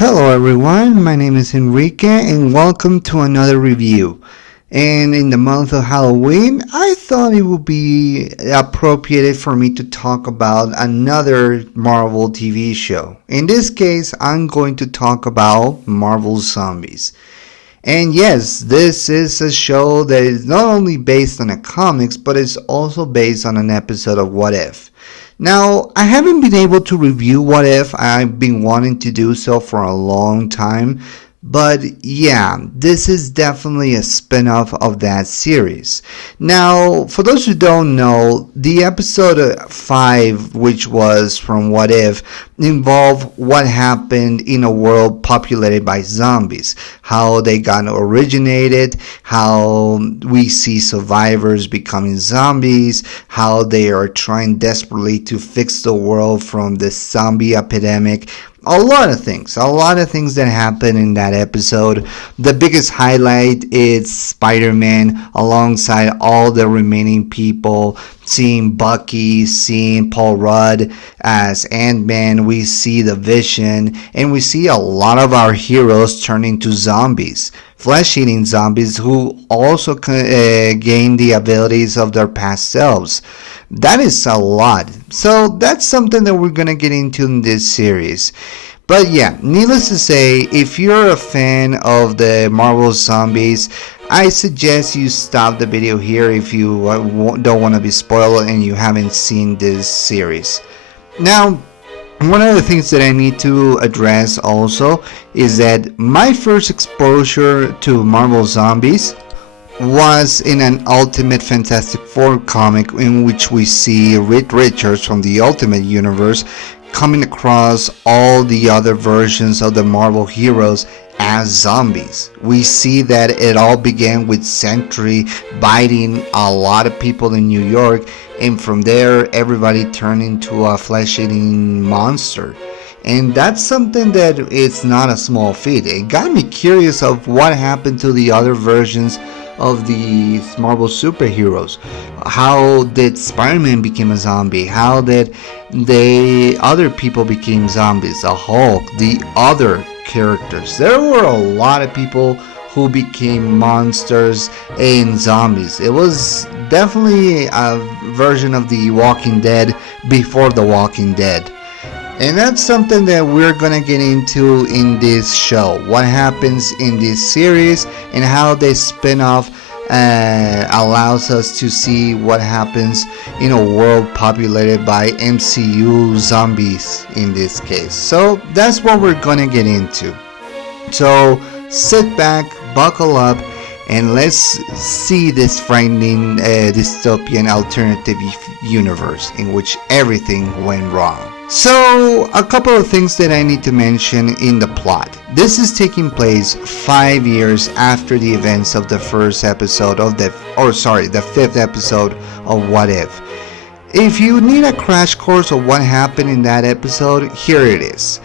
Hello everyone, my name is Enrique and welcome to another review. And in the month of Halloween, I thought it would be appropriate for me to talk about another Marvel TV show. In this case, I'm going to talk about Marvel Zombies. And yes, this is a show that is not only based on a comics, but it's also based on an episode of What If. Now, I haven't been able to review What If. I've been wanting to do so for a long time. But yeah, this is definitely a spin-off of that series. Now, for those who don't know, the episode 5, which was from What If, involved what happened in a world populated by zombies, how they got originated, how we see survivors becoming zombies, how they are trying desperately to fix the world from the zombie epidemic. A lot of things that happen in that episode. The biggest highlight is Spider-Man alongside all the remaining people, seeing Bucky, seeing Paul Rudd as Ant-Man. We see the Vision, and we see a lot of our heroes turn into zombies, flesh-eating zombies who also gain the abilities of their past selves. That is a lot. So that's something that we're gonna get into in this series. But yeah, needless to say, if you're a fan of the Marvel Zombies, I suggest you stop the video here if you don't want to be spoiled and you haven't seen this series. Now, one of the things that I need to address also is that my first exposure to Marvel Zombies was in an Ultimate Fantastic Four comic in which we see Reed Richards from the Ultimate Universe coming across all the other versions of the Marvel heroes as zombies. We see that it all began with Sentry biting a lot of people in New York, and from there everybody turned into a flesh-eating monster. And that's something that is not a small feat. It got me curious of what happened to the other versions of the Marvel superheroes. How did Spider-Man become a zombie? How did the other people become zombies? The Hulk, the other characters. There were a lot of people who became monsters and zombies. It was definitely a version of The Walking Dead before The Walking Dead. And that's something that we're gonna get into in this show. What happens in this series and how they spin off allows us to see what happens in a world populated by MCU zombies in this case. So that's what we're gonna get into. So sit back, buckle up, and let's see this frightening dystopian alternative universe in which everything went wrong. So, a couple of things that I need to mention in the plot. This is taking place 5 years after the events of the first episode of the fifth episode of What If. If you need a crash course of what happened in that episode, here it is.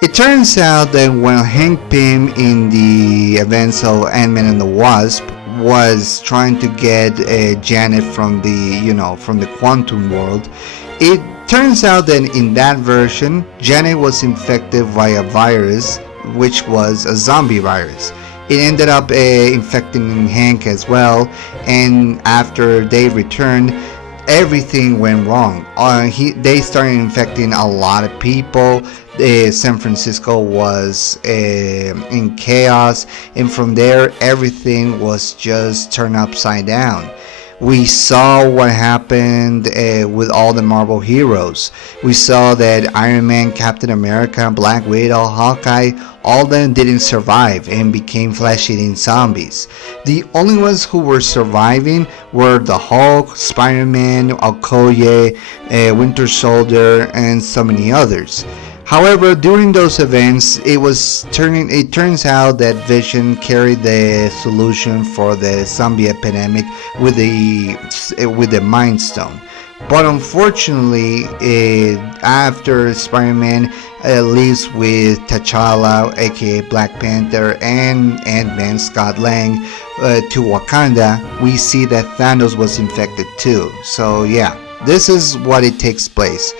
It turns out that when Hank Pym in the events of Ant-Man and the Wasp was trying to get Janet from the quantum world, it turns out that in that version, Janet was infected by a virus, which was a zombie virus. It ended up infecting Hank as well, and after they returned, everything went wrong. They started infecting a lot of people. San Francisco was in chaos, and from there everything was just turned upside down. We saw what happened with all the Marvel heroes. We saw that Iron Man, Captain America, Black Widow, Hawkeye, all of them didn't survive and became flesh-eating zombies. The only ones who were surviving were the Hulk, Spider-Man, Okoye, Winter Soldier, and so many others. However, during those events, it turns out that Vision carried the solution for the zombie epidemic with the Mind Stone. But unfortunately, after Spider-Man leaves with T'Challa, aka Black Panther, and Ant-Man Scott Lang to Wakanda, we see that Thanos was infected too. So yeah, This is what it takes place.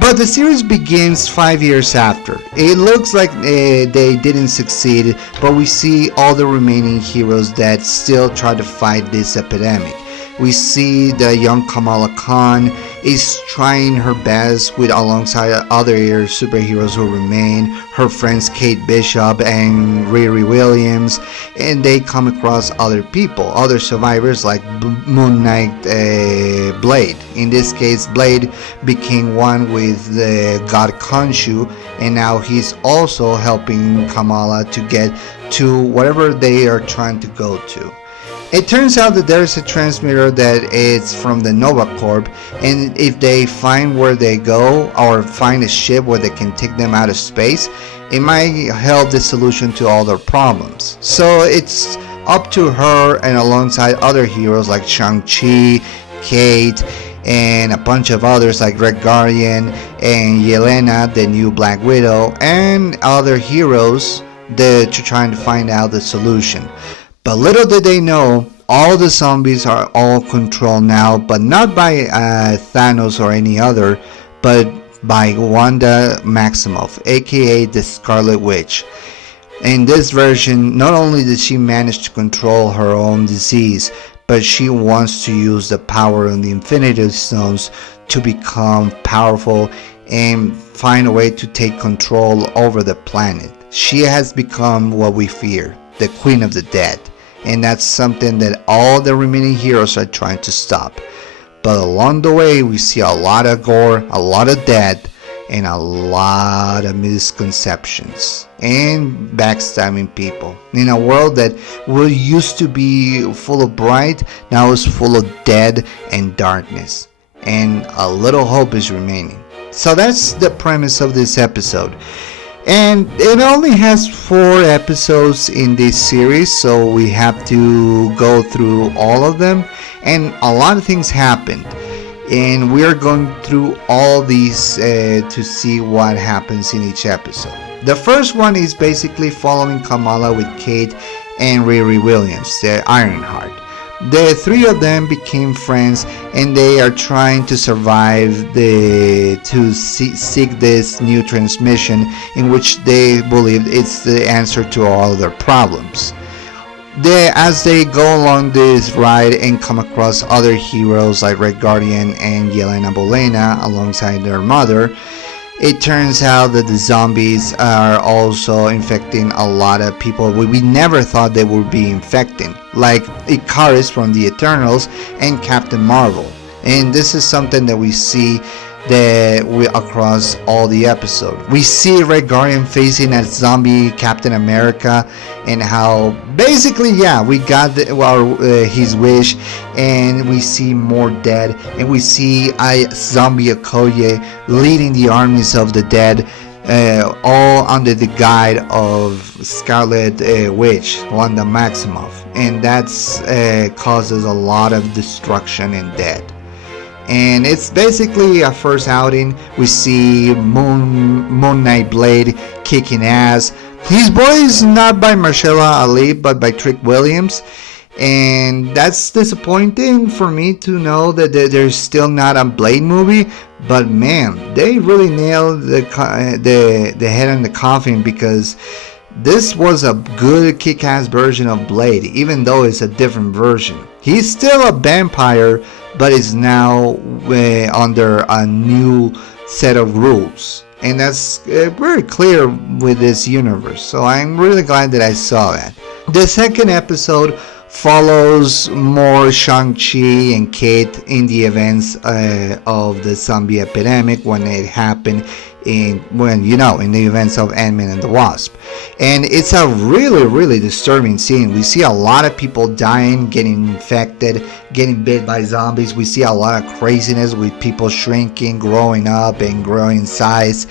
But the series begins 5 years after. It looks like they didn't succeed, but we see all the remaining heroes that still try to fight this epidemic. We see the young Kamala Khan is trying her best with alongside other superheroes who remain, her friends Kate Bishop and Riri Williams, and they come across other people, other survivors like Moon Knight Blade. In this case, Blade became one with the god Khonshu, and now he's also helping Kamala to get to whatever they are trying to go to. It turns out that there's a transmitter that is from the Nova Corp, and if they find where they go or find a ship where they can take them out of space, it might help the solution to all their problems. So it's up to her and alongside other heroes like Shang-Chi, Kate, and a bunch of others like Red Guardian and Yelena, the new Black Widow, and other heroes to trying to find out the solution. But little did they know, all the zombies are all controlled now, but not by Thanos or any other, but by Wanda Maximoff, aka the Scarlet Witch. In this version, not only did she manage to control her own disease, but she wants to use the power of the Infinity Stones to become powerful and find a way to take control over the planet. She has become what we fear, the Queen of the Dead. And that's something that all the remaining heroes are trying to stop. But along the way, we see a lot of gore, a lot of death, and a lot of misconceptions and backstabbing people. In a world that used to be full of bright, now is full of dead and darkness. And a little hope is remaining. So that's the premise of this episode. And it only has 4 episodes in this series, so we have to go through all of them, and a lot of things happened, and we are going through all these to see what happens in each episode. The first one is basically following Kamala with Kate and Riri Williams, the Ironheart. The 3 of them became friends, and they are trying to survive to seek this new transmission in which they believe it's the answer to all their problems. As they go along this ride and come across other heroes like Red Guardian and Yelena Bolena alongside their mother, it turns out that the zombies are also infecting a lot of people we never thought they would be infecting, like Icarus from the Eternals and Captain Marvel. And this is something that we see across all the episodes. We see Red Guardian facing a zombie Captain America, and how basically, we got his wish, and we see more dead, and we see zombie Okoye leading the armies of the dead, all under the guide of Scarlet Witch, Wanda Maximoff, and that's causes a lot of destruction and death. And it's basically a first outing. We see Moon Knight Blade kicking ass. His voice is not by Mahershala Ali, but by Trick Williams. And that's disappointing for me to know that there's still not a Blade movie. But man, they really nailed the head on the coffin, because this was a good kick-ass version of Blade, even though it's a different version. He's still a vampire, but is now under a new set of rules. And that's very clear with this universe. So I'm really glad that I saw that. The second episode follows more Shang-Chi and Kate in the events of the zombie epidemic when it happened in the events of Ant-Man and the Wasp. And it's a really disturbing scene. We see a lot of people dying, getting infected, getting bit by zombies. We see a lot of craziness with people shrinking, growing up and growing in size.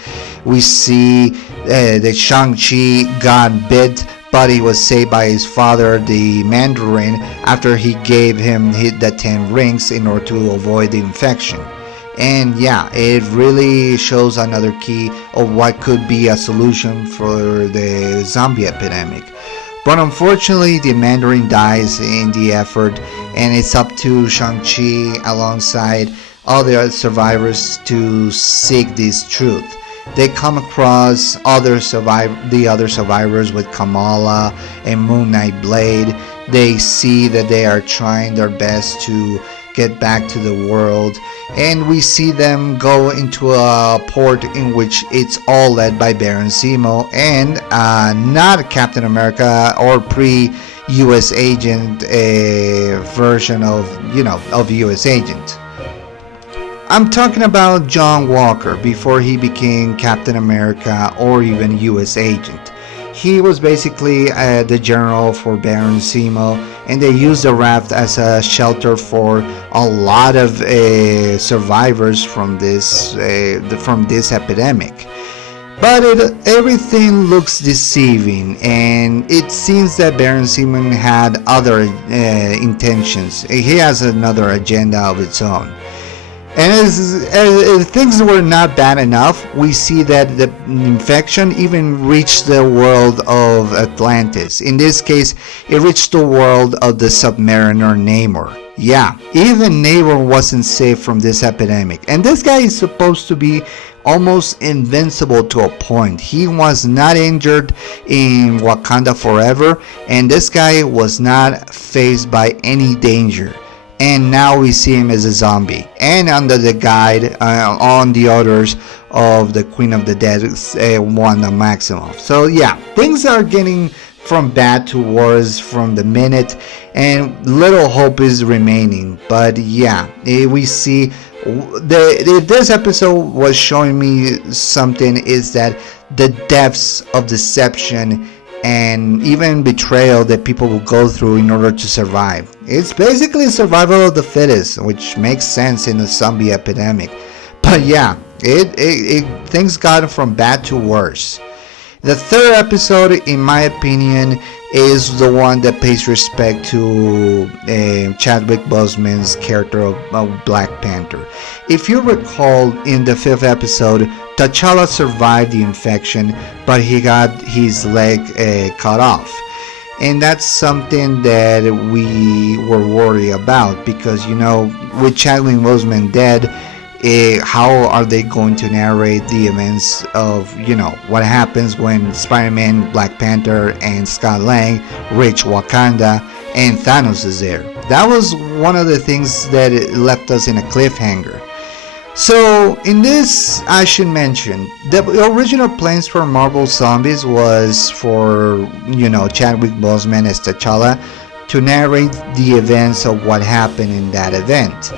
We see that Shang-Chi got bit, but he was saved by his father, the Mandarin, after he gave him the 10 rings in order to avoid the infection. And it really shows another key of what could be a solution for the zombie epidemic. But unfortunately, the Mandarin dies in the effort, and it's up to Shang-Chi alongside other survivors to seek this truth. They come across the other survivors with Kamala and Moon Knight Blade. They see that they are trying their best to get back to the world, and we see them go into a port in which it's all led by Baron Zemo and not Captain America or pre-US agent version of US agent. I'm talking about John Walker before he became Captain America or even US agent. He was basically the general for Baron Zemo, and they used the raft as a shelter for a lot of survivors from this epidemic. But everything looks deceiving, and it seems that Baron Zemo had other intentions. He has another agenda of its own. And as things were not bad enough, we see that the infection even reached the world of Atlantis. In this case, it reached the world of the Submariner Namor. Yeah, even Namor wasn't safe from this epidemic. And this guy is supposed to be almost invincible to a point. He was not injured in Wakanda forever, and this guy was not faced by any danger. And now we see him as a zombie and under the guide on the orders of the Queen of the Dead, Wanda Maximoff. So yeah, things are getting from bad to worse from the minute, and little hope is remaining. But yeah, we see this episode was showing me something, is that the depths of deception and even betrayal that people will go through in order to survive. It's basically survival of the fittest, which makes sense in a zombie epidemic. But yeah, things got from bad to worse. The third episode, in my opinion, is the one that pays respect to Chadwick Boseman's character of Black Panther. If you recall, in the fifth episode, T'Challa survived the infection, but he got his leg cut off. And that's something that we were worried about, because, with Chadwick Boseman dead, how are they going to narrate the events of, what happens when Spider-Man, Black Panther, and Scott Lang reach Wakanda and Thanos is there? That was one of the things that left us in a cliffhanger. So, in this, I should mention, the original plans for Marvel Zombies was for, Chadwick Boseman as T'Challa to narrate the events of what happened in that event.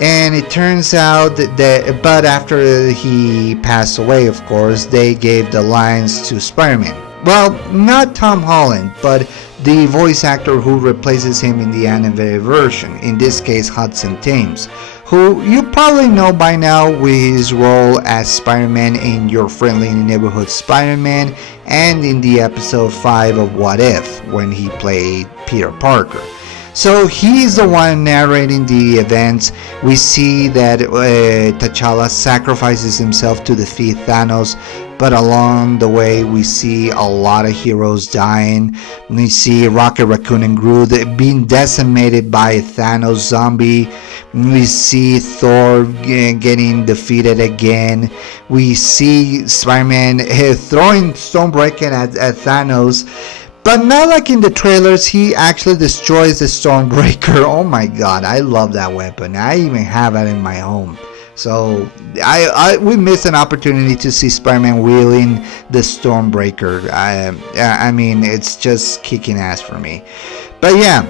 And it turns out that, but after he passed away, of course, they gave the lines to Spider-Man. Well, not Tom Holland, but the voice actor who replaces him in the animated version, in this case Hudson Thames, who you probably know by now with his role as Spider-Man in Your Friendly Neighborhood Spider-Man and in the episode 5 of What If, when he played Peter Parker. So he's the one narrating the events. We see that T'Challa sacrifices himself to defeat Thanos, but along the way we see a lot of heroes dying. We see Rocket Raccoon and Groot being decimated by a Thanos zombie. We see Thor getting defeated again. We see Spider-Man throwing Stormbreaker at Thanos. But not like in the trailers, he actually destroys the Stormbreaker. Oh my god, I love that weapon. I even have it in my home. So we missed an opportunity to see Spider-Man wielding the Stormbreaker. I mean, it's just kicking ass for me. But yeah,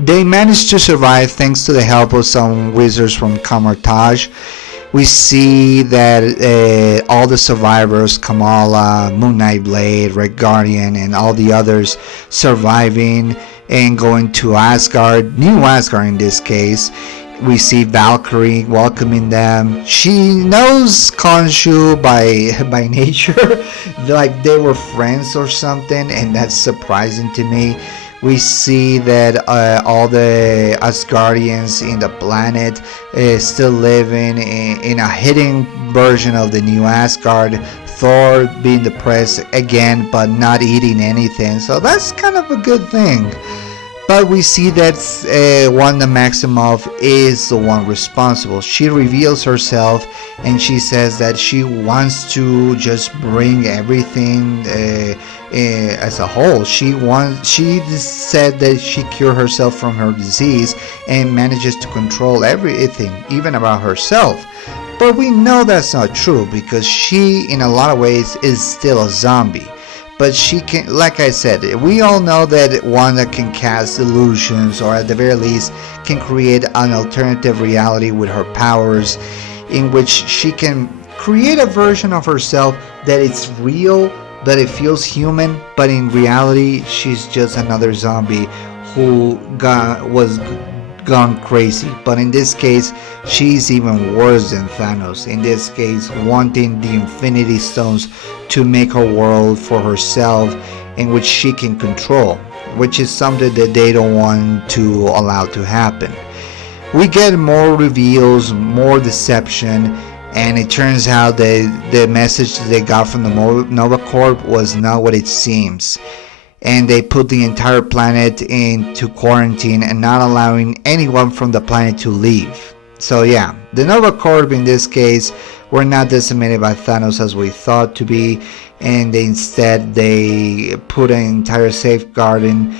they managed to survive thanks to the help of some wizards from Kamartaj. We see that all the survivors, Kamala, Moon Knight Blade, Red Guardian, and all the others surviving and going to Asgard, New Asgard in this case. We see Valkyrie welcoming them. She knows Khonshu by nature, like they were friends or something, and that's surprising to me. We see that all the Asgardians in the planet still living in a hidden version of the new Asgard. Thor being depressed again, but not eating anything. So that's kind of a good thing. But we see that Wanda Maximoff is the one responsible. She reveals herself and she says that she wants to just bring everything as a whole. She said that she cured herself from her disease and manages to control everything, even about herself. But we know that's not true because she, in a lot of ways, is still a zombie. But she can, like I said, we all know that Wanda can cast illusions, or at the very least can create an alternative reality with her powers, in which she can create a version of herself that it's real, that it feels human, but in reality she's just another zombie who was gone crazy. But in this case, she's even worse than Thanos. In this case, wanting the Infinity Stones to make her world for herself, in which she can control, which is something that they don't want to allow to happen. We get more reveals, more deception, and it turns out that the message that they got from the Nova Corp was not what it seems. And they put the entire planet into quarantine and not allowing anyone from the planet to leave. So yeah, the Nova Corp in this case were not decimated by Thanos as we thought to be, and instead they put an entire safeguard on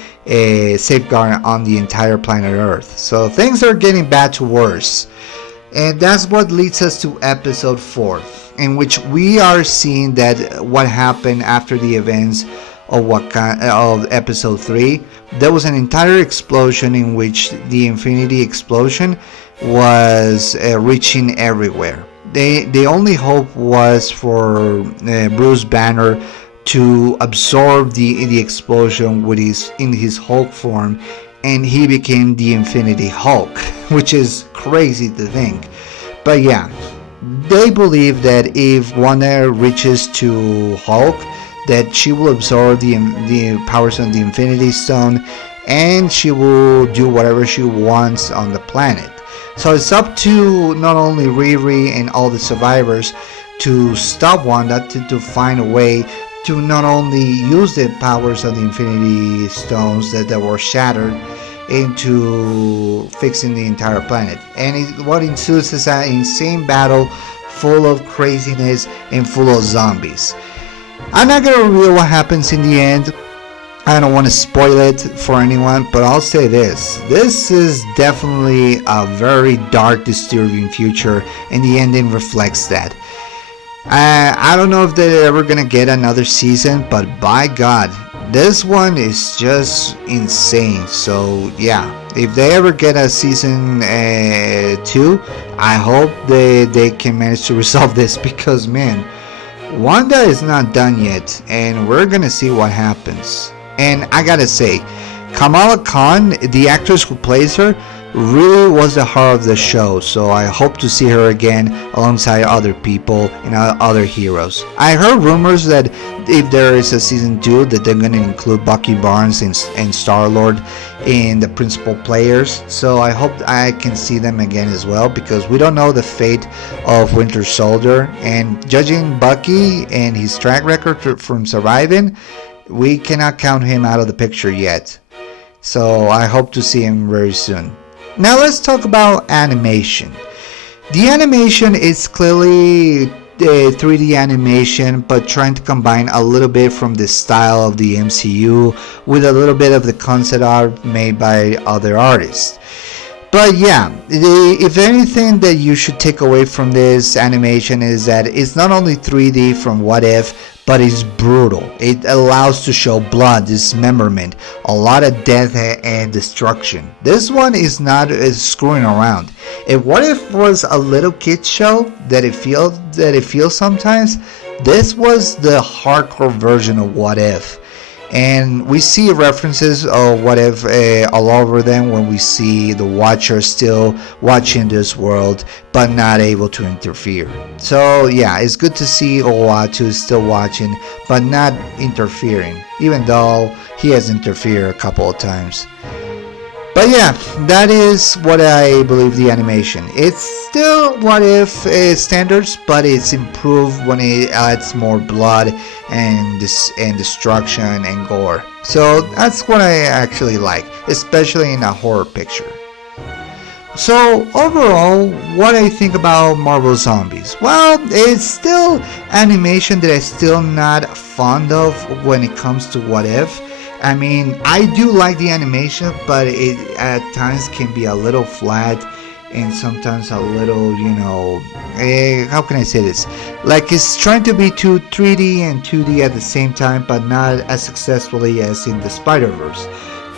the entire planet Earth. So things are getting bad to worse. And that's what leads us to episode 4, in which we are seeing that what happened after the events of episode 3. There was an entire explosion in which the Infinity Explosion was reaching everywhere. The only hope was for Bruce Banner to absorb the explosion in his Hulk form, and he became the Infinity Hulk, which is crazy to think. But yeah, they believe that if Wanda reaches to Hulk, that she will absorb the powers of the Infinity Stone, and she will do whatever she wants on the planet. So it's up to not only Riri and all the survivors to stop Wanda, to find a way to not only use the powers of the Infinity Stones that were shattered into fixing the entire planet. And what ensues is an insane battle full of craziness and full of zombies. I'm not going to reveal what happens in the end. I don't want to spoil it for anyone, but I'll say this. This is definitely a very dark, disturbing future, and the ending reflects that. I don't know if they're ever going to get another season, but by God, this one is just insane. So yeah, if they ever get a season 2, I hope they can manage to resolve this, because man, Wanda is not done yet, and we're gonna see what happens. And I gotta say, Kamala Khan, the actress who plays her, really was the heart of the show, so I hope to see her again alongside other people and other heroes. I heard rumors that if there is a season 2, that they're going to include Bucky Barnes and Star-Lord in the principal players, so I hope I can see them again as well, because we don't know the fate of Winter Soldier, and judging Bucky and his track record from surviving, we cannot count him out of the picture yet. So I hope to see him very soon. Now let's talk about animation. The animation is clearly 3D animation, but trying to combine a little bit from the style of the MCU with a little bit of the concept art made by other artists. But yeah, if anything that you should take away from this animation is that it's not only 3D from What If, but it's brutal. It allows to show blood, dismemberment, a lot of death and destruction. This one is not screwing around. If What If was a little kid show that it feels sometimes, this was the hardcore version of What If. And we see references of What If all over them when we see the Watcher still watching this world but not able to interfere. So yeah, it's good to see Owatu still watching but not interfering, even though he has interfered a couple of times. But yeah, that is what I believe the animation. It's still What If standards, but it's improved when it adds more blood and destruction and gore. So that's what I actually like, especially in a horror picture. So overall, what I think about Marvel Zombies? Well, it's still animation that I'm still not fond of when it comes to What If. I mean, I do like the animation, but it at times can be a little flat and sometimes a little, how can I say this? Like it's trying to be too 3D and 2D at the same time, but not as successfully as in the Spider-Verse.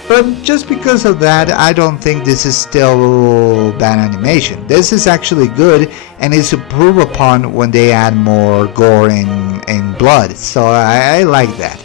But just because of that, I don't think this is still bad animation. This is actually good and is improved upon when they add more gore and blood. So I like that.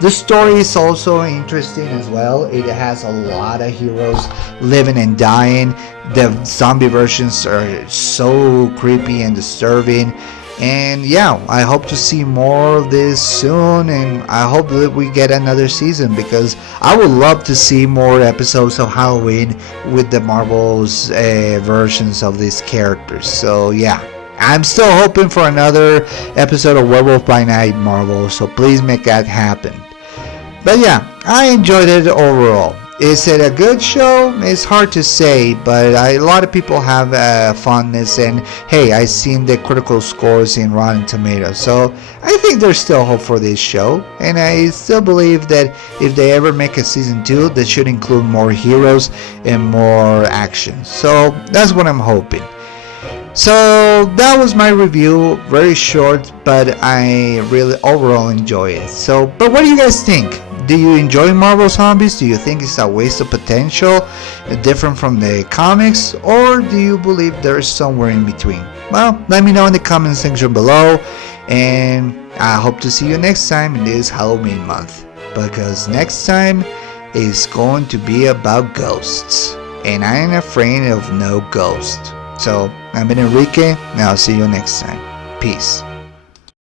The story is also interesting as well. It has a lot of heroes living and dying. The zombie versions are so creepy and disturbing. And yeah, I hope to see more of this soon, and I hope that we get another season because I would love to see more episodes of Halloween with the Marvel's versions of these characters. So yeah, I'm still hoping for another episode of Werewolf by Night Marvel, so please make that happen. But yeah, I enjoyed it overall. Is it a good show? It's hard to say, but a lot of people have fondness, and hey, I've seen the critical scores in Rotten Tomatoes, so I think there's still hope for this show, and I still believe that if they ever make a season 2, they should include more heroes and more action. So that's what I'm hoping. So that was my review, very short, but I really overall enjoy it. So, but what do you guys think? Do you enjoy Marvel Zombies? Do you think it's a waste of potential, different from the comics, or do you believe there's somewhere in between? Well, let me know in the comment section below, and I hope to see you next time in this Halloween month, because next time is going to be about ghosts, and I ain't afraid of no ghost. So, I've been Enrique, and I'll see you next time. Peace.